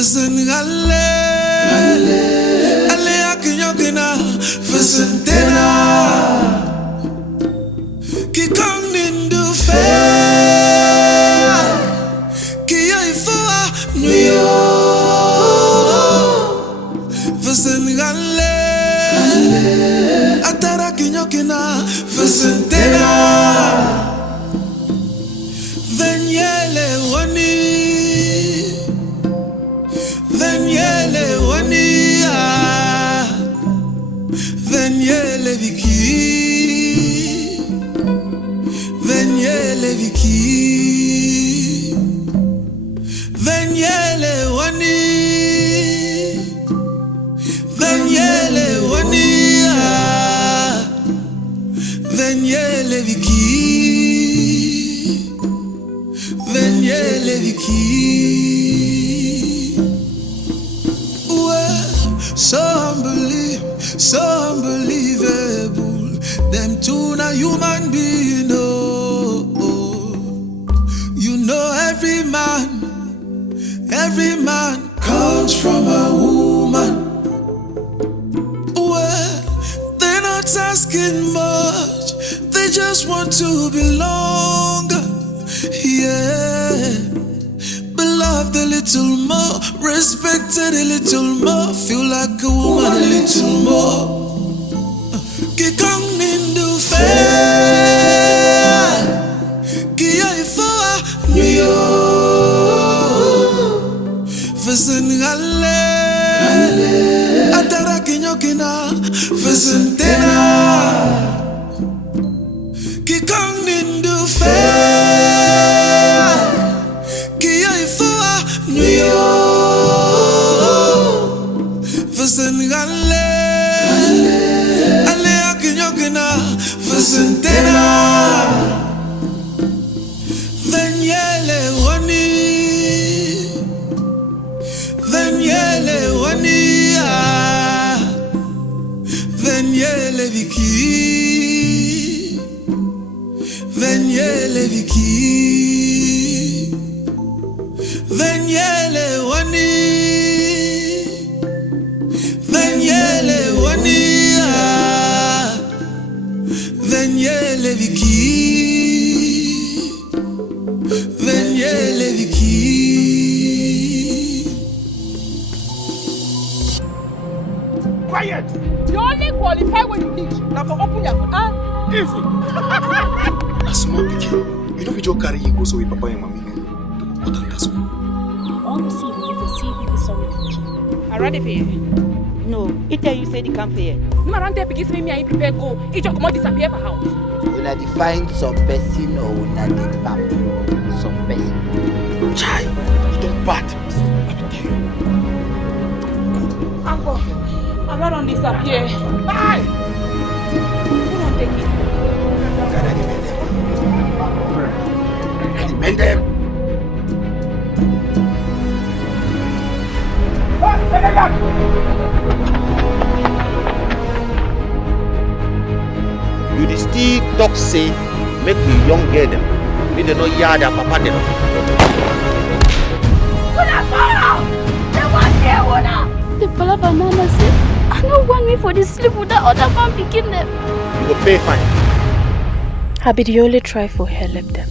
Bessem ale akinyokina Efundem ki kong nindu fe ki yaifua nuyo Bessem ale atara kinyokina Efundem Venyele wani Venyele viki Venyele viki Venyele wani Venyele wani Venyele viki Venyele viki So unbelievable. Them two na human being. Oh. You know every man comes from a woman. Well, they're not asking much. They just want to belong. Yeah. Loved a little more, respected a little more, feel like a woman a little more. Kikong nindu fe, kiyaifua nuyo. Bessem ale, atara kinyokina Efundem. Kikong nindu fe. Bessem ale akinyokina Efundem. Venyele wani Venyele viki Venyele viki Venyele wani Venyele viki Venyele viki. Quiet! You only qualify when you teach. Now for open your mouth. Easy. As small pikin, you know we just carry you go so we papa and mommy to put on that school. I want to see if you can sorry teaching. Arah dey fear. No, it tell you say they can't fear. No matter what begins me and prepare go. It just come out disappear for house. When I define some person or when I define some person. Chai, you don't bad. Agbor, Arah don't disappear. Bye! Who don't take it? Can I demand them? You dey still talk say make we young girl them. We dey not hear their papa them. The papa mama said, I don't want me for this sleep with that other man picking them. You go pay fine. Abi, the only try for help them.